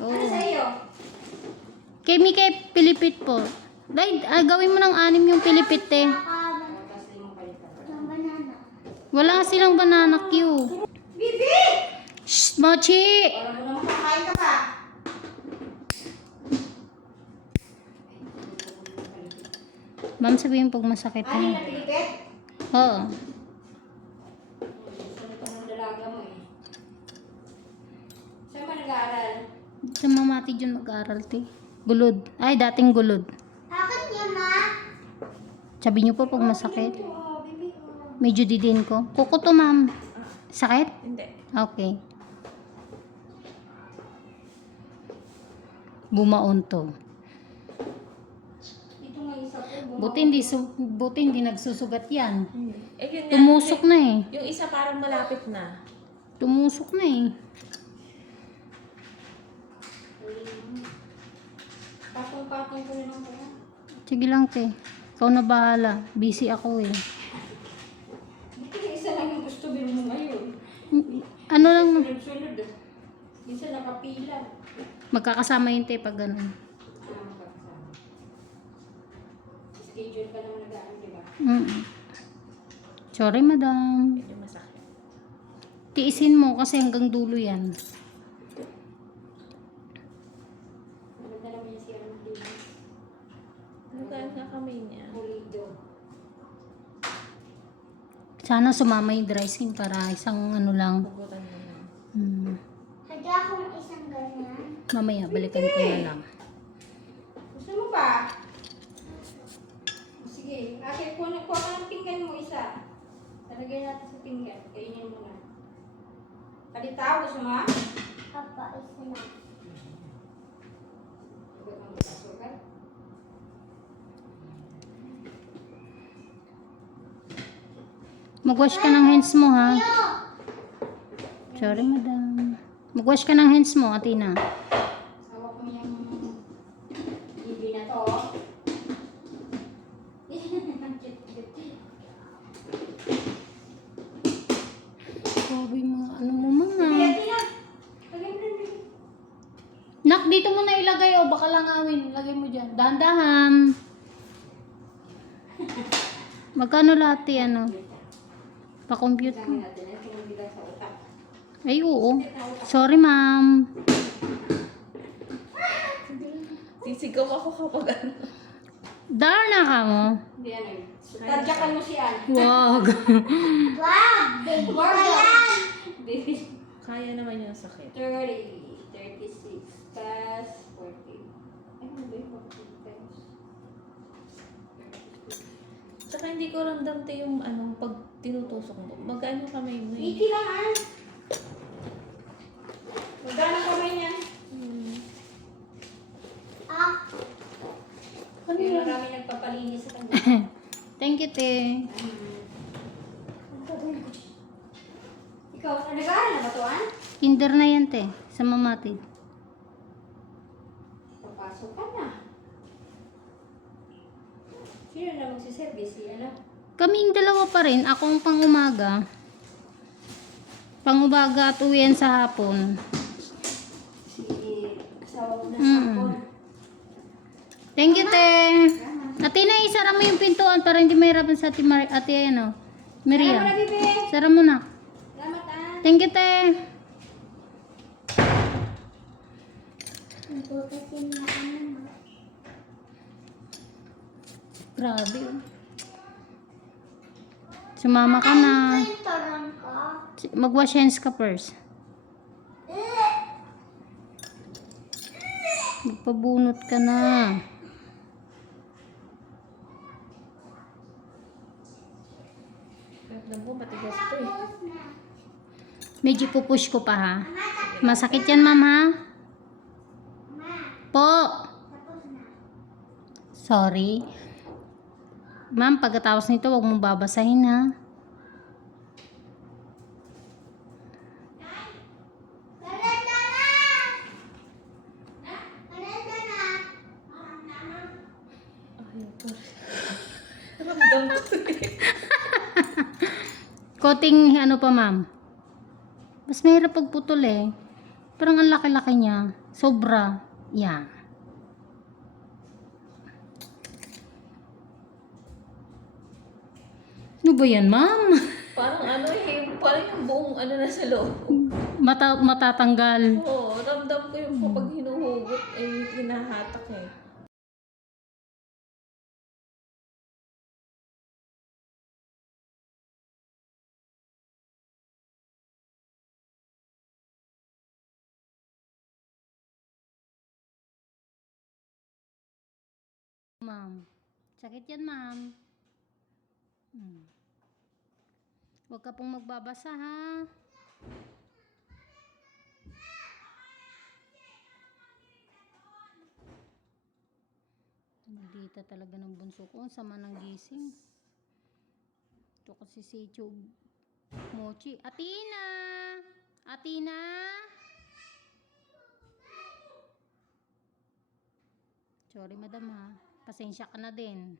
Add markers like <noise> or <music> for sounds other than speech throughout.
Oo. Ano sa'yo? Kay pilipit po. Dahil, ah, gawin mo ng anim yung pilipit eh. Wala silang banana Q. Bibi! Shh, Mochi! Para mo naman kakain ka pa. Ma'am, sabihin pag masakit Anin na. na pilipit? Oo. Gusto nito ng dalaga mo eh. Saan ba nag-aaral? Sa mamati dyan mag-aaral, te. Gulod. Ay, dating gulod. Bakit niya, ma? Sabi niyo po pag masakit. Medyo didin ko. Kuko to, ma'am. Sakit? Hindi. Okay. Bumaon to. Buti hindi, su- buti hindi nagsusugat yan. Eh, yun nga. Tumusok na eh. Yung isa parang malapit na. Tumusok na eh. Patong-patong ko lang kaya. Sige lang, te. Ikaw na bahala. Busy ako eh. Buti isa lang yung gusto mo ngayon. Ano lang, Sunod-sunod. ah. Minsan nakapila. magkakasama yun, te, pag ganun. Schedule ka naman nag-ano, di ba? Mm. Sorry, madam. Medyo masakit. Tiisin mo kasi hanggang dulo yan. Maganda naman yung siya ng TV. Ano kaya nga kamay niya? Pulido. Sana sumama yung dry skin para isang ano lang. Hmm. Hadya akong isang ganyan. Mamaya, balikan ko na lang. Gusto mo pa? Sige, ate, kuha ka ng pinggan mo isa. Talagay natin sa pinggan. Kainin mo na. Kalitaw, gusto mo? Papa, isa na. Huwag mo magkasukat. Magwash ka ng hands mo, ha? Sorry, madam. Magwash ka ng hands mo, Atina. Hawak mo yung bibi na to. Grabe mga ano mo, mga. Nak, dito mo na ilagay, o baka langawin. Lagay mo dyan. Dahan-dahan. Magkano lahat, eh, ano? Pa-compute ko. Ay, oo. Sorry, ma'am. Sisigaw ako kapag ano. Darna ka mo. Hindi ano yun. Tadyakan mo siya. Wag. Wow! Baby Wag yan! Baby. Kaya naman yung sakit. 30, 36, plus 40. Ay, ano ba yung 40 times? Tsaka hindi ko ramdam te yung ano, pag tinutusok mo. Magano kamay mo eh. 80 lang ah. Magkano kamay niya? Hmm. Ah, Ano yung marami nagpapalinis sa kanya. <laughs> Thank you, te. Ikaw, nag-aaral na ba to, Ann? Kinder na yan, te. Sa mamatid. Papasok ka na. Sino na magsiservice? Si ano? Kaming dalawa pa rin. Ako ang pang umaga. Pang umaga at uwian sa hapon. Si asawa mo na Mm. sapon. Thank you, te. Atina, isara mo yung pintuan para hindi mahirapan sa ati, Mar- ati ano, Maria. na. Sara mo na. Salamat, Ann. Thank you, te. na. Grabe. oh. Sumama ka na. Ko. Mag-wash hands ka first. Magpabunot ka na. Medyo pupush ko pa ha. Masakit yan, ma'am ha? Ma, Po. Sorry. Ma'am, pagkatapos nito, wag mong babasahin ha. <laughs> Kalenda na! Kalenda na! Ayaw ko. Ramdam ko to. Coating, ano pa, ma'am? Mas mahirap pagputol eh. Parang ang laki-laki niya. Sobra. Yan. Ano ba yan, ma'am? Parang ano eh, parang yung buong ano na sa loob. Mata matatanggal. Oo, ramdam ko yung kapag hinuhugot, eh, hinahatak eh. Ma'am. Sakit yan, ma'am. Hmm. Huwag ka pong magbabasa, ha? Maldita talaga ng bunso ko. Ang sama ng gising. Ito kasi si Chub Mochi. Atina! Atina! Sorry, madam ha. Pasensya ka na din.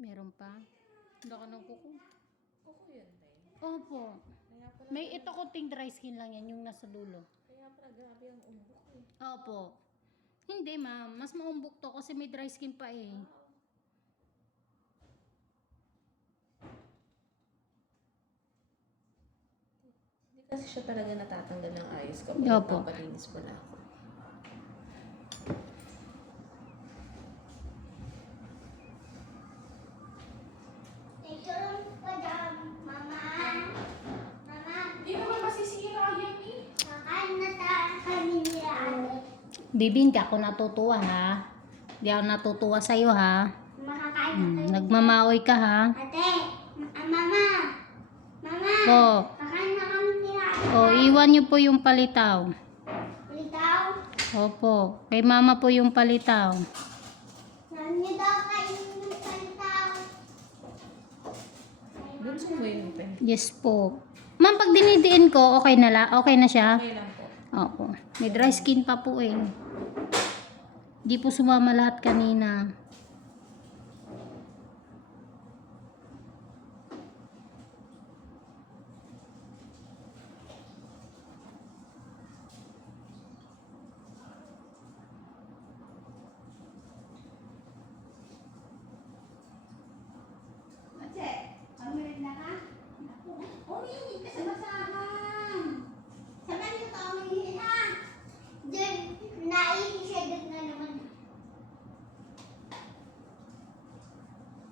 Meron pa? Wala ka ng kuko. Ako yun din. Opo. Kaya pala, May ito konting dry skin lang yan, yung nasa dulo. kaya pala grabe ang umbok eh. Opo. Hindi ma'am, mas maumbok to kasi may dry skin pa eh. Hindi kasi siya talaga natatanggal ng ayos kapag Opo. papalinis mo na ako. Ito pa dyan, mama. Mama, Hindi naman masisira yan eh. kakain na tayo kanina. Bibi, hindi ako natutuwa ha. Hindi ako natutuwa sa'yo ha. Makakain Hmm, tayo. nagmamaoy ka ha. Ate, ah, mama. Mama, Po. kakain na kami nila. O, iwan niyo po yung palitaw. Litaw, Opo. Kay mama po yung palitaw. saan niyo daw kainin ng palitaw? Bunso mo yun, Pen. Yes po. Ma'am, pag dinidiin ko, okay na la? Okay na siya? Okay lang po. Opo. May dry skin pa po eh. Di po sumama lahat kanina. Ate, pamirin na ka? Naku, umihingi ka sa basahan. Saan niyo ka umihingi na? Diyan, naihi siya doon na naman.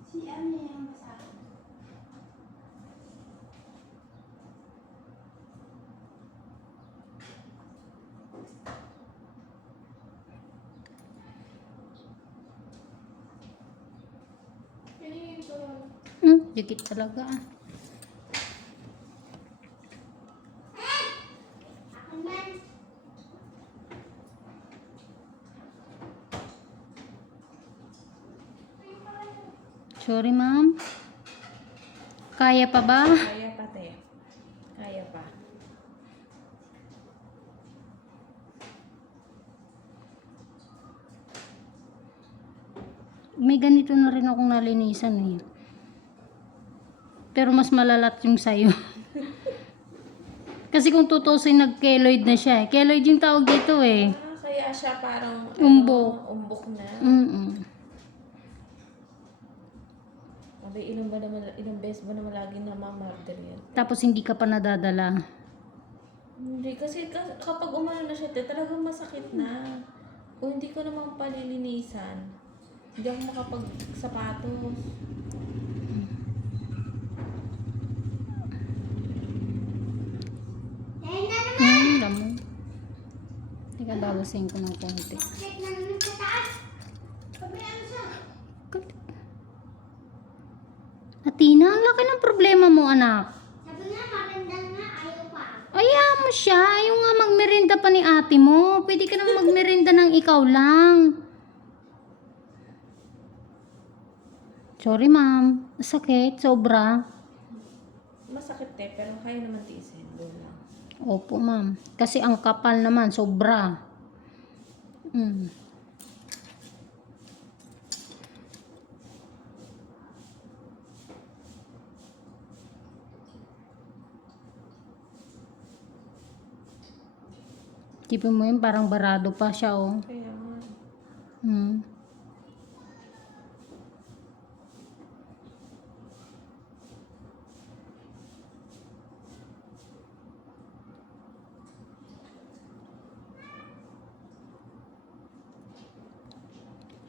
Si ano yung basahan? Piningin ko lang. Hmm, dikit talaga ah. Sorry ma'am. Kaya pa ba? Kaya pa, te. Kaya pa. May ganito na rin akong nalinisan eh. Pero mas malalat yung sayo. <laughs> Kasi kung tutusin, nag-keloid na siya eh. Keloid yung tawag dito eh. Ah, kaya siya parang Umbok. Ano, umbok na. Mm-mm. Sabi, ilang ba naman, ilang beses ba naman lagi na mamarder yan? Tapos hindi ka pa nadadala. Hindi, kasi ka- kapag umano na siya, talagang masakit na. Kung hindi ko naman palilinisan, hindi ako makapag-sapatos. Hmm, damo. Teka, bawasin ko ng konti. Atina, ang laki ng problema mo, anak. Sabi nga, maganda nga, ayaw pa. Ayaw mo siya. Ayaw nga magmerenda pa ni ate mo. Pwede ka naman magmerenda ng ikaw lang. Sorry, ma'am. Sakit. Sobra. Masakit te, pero kaya naman tiisin. Doon lang. Opo, ma'am. Kasi ang kapal naman. Sobra. Mm. Tipin mo yun, parang barado pa siya, oh. Kaya nga. Hmm.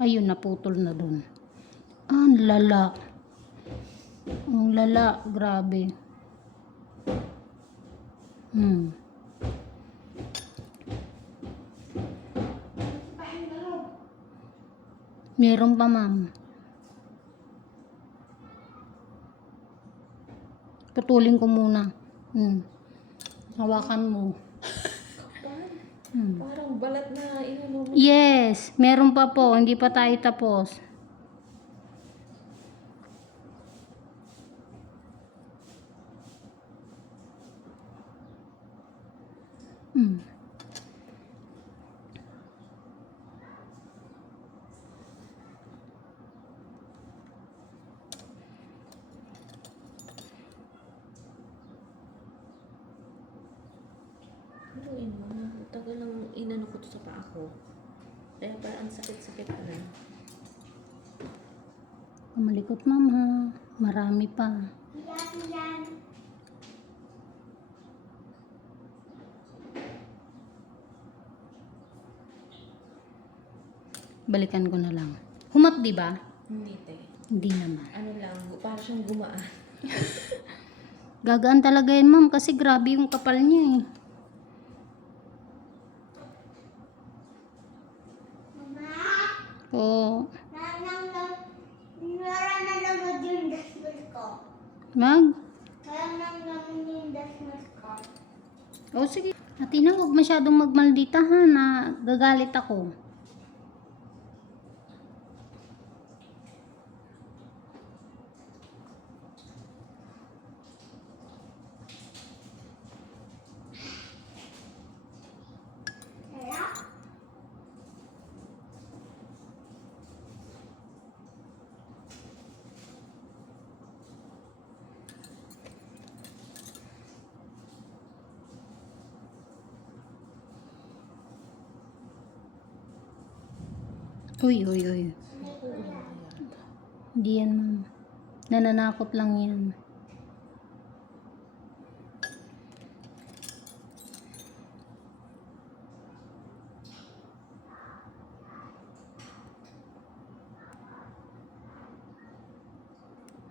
Ayun, naputol na dun. Ah, ang lala. Ang lala, grabe. Hmm. Meron pa, ma'am. Putulin ko muna. Hmm. Hawakan mo. <laughs> Hmm. Parang balat na inano mo. Yes, meron pa po. Hindi pa tayo tapos. Hmm. Haluin mo. Tagal lang inano ko to sa paa ko. Kaya parang ang sakit-sakit na. Malikot, ma'am, ha. Marami pa. Balikan ko na lang. Humat, di ba? Hindi, te. Hindi naman. Ano lang, parang siyang gumaan. <laughs> Gagaan talaga yan, ma'am, kasi grabe yung kapal niya, eh. Mama, Oo. nanang lang, nara na naman yung dasmal ko. Mag? Kaya nang naman yung dasmal ko. O, sige. Atina, huwag masyadong magmaldita, ha, na gagalit ako. Uy, uy, uy. Hindi yan, ma'am. Nananakot lang yan.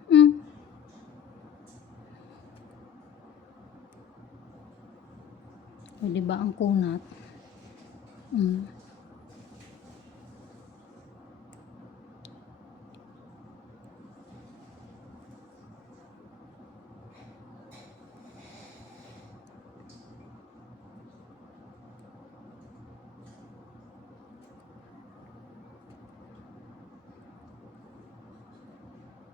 Hmm. O, di ba ang kunat? Hmm. mama, gusto yung mga kilay ko. Umiyan ang kararo ko, pagbili ko ng maresa, pangitan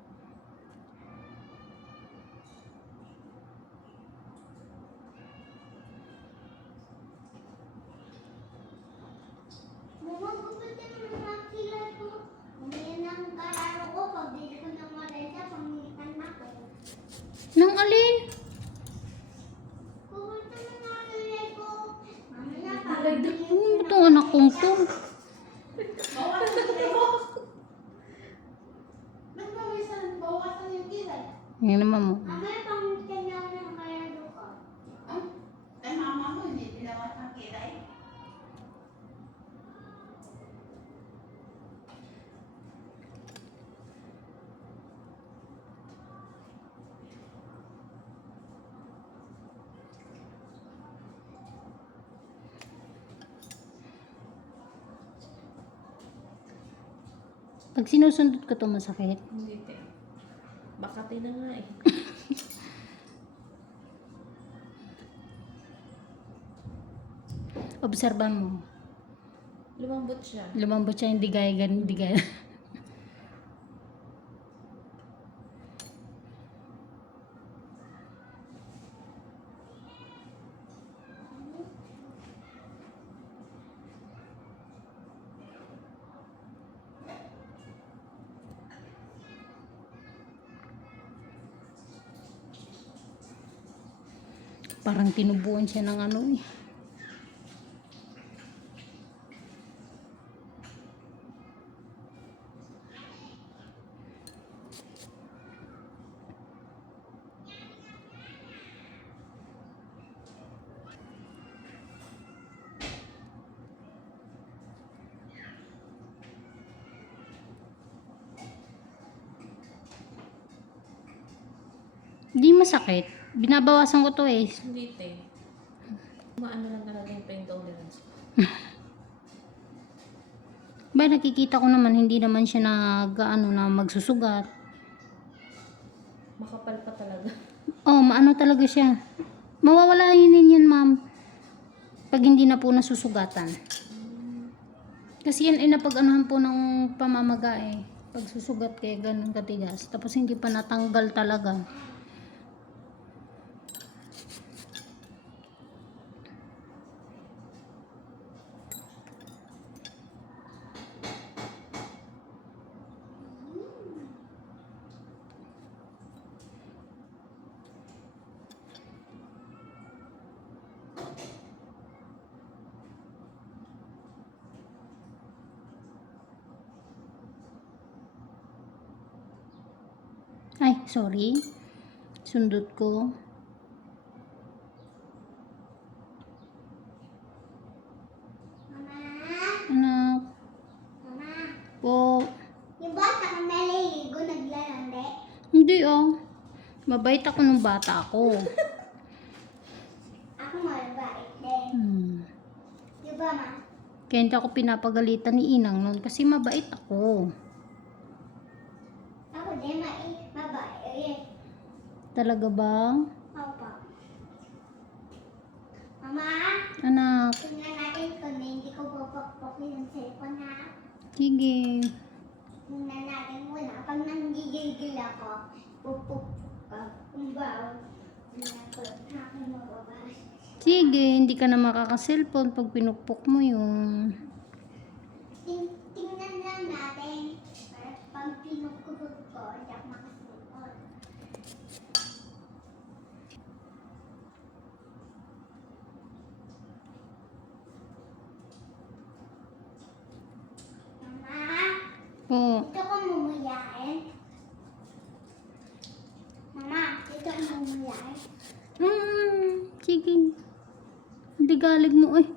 ako. Nang alin? Pupunta na mga kilay ko. Mamaya, Alay, pagbili ko Ano itong anak kong to? Yan naman mo. Mamaya, pangitan niya ako ng kararo ko. Ay, mama mo, hindi tinawas ng kilay. Pag sinusundot ko to masakit. Hindi, te. Bakati na nga eh. <laughs> Obserban mo. Lumambot siya. Lumambot siya, hindi gaya ganun, hindi gaya. <laughs> Parang tinubuan siya ng ano eh. Hindi masakit. Binabawasan ko to eh. Hindi te. Maano lang talaga yung pain tolerance. <laughs> Ba, nakikita ko naman, hindi naman siya nag, ano, na magsusugat. Makapal pa talaga. <laughs> Oh, maano talaga siya. Mawawala yun yan, ma'am. Pag hindi na po nasusugatan. Kasi yan ay napag-anuhan po ng pamamaga eh. Pag susugat kaya ganun katigas. Tapos hindi pa natanggal talaga. Ay, sorry. Sundot ko. Mama, Anak mama. po. Yung bata ka naliligo, naglalandi. Hindi oh. Mabait ako nung bata ako. <laughs> Ako mabait din. Hmm. Di ba, ma? Kaya hindi ako pinapagalitan ni Inang noon kasi mabait. Ako din, ma mabait. Talaga ba? Opo. Mama, Anak, tingnan natin kung hindi ko pupukpok yung cellphone ha. sige. Tingnan natin muna. Pag nanggigigil ako, pupukpok ka. Kung ba, tingnan ko aking mababas. Sige, hindi ka na makaka-cellphone pag pinukpok mo yun. Ting tingnan lang natin. Para pag pinukpok ko, hindi ako makasilpon. Mama, Po. dito ko mumuyain. Mama, dito ko mumuyain. Hmm, sige. Hindi galig mo eh.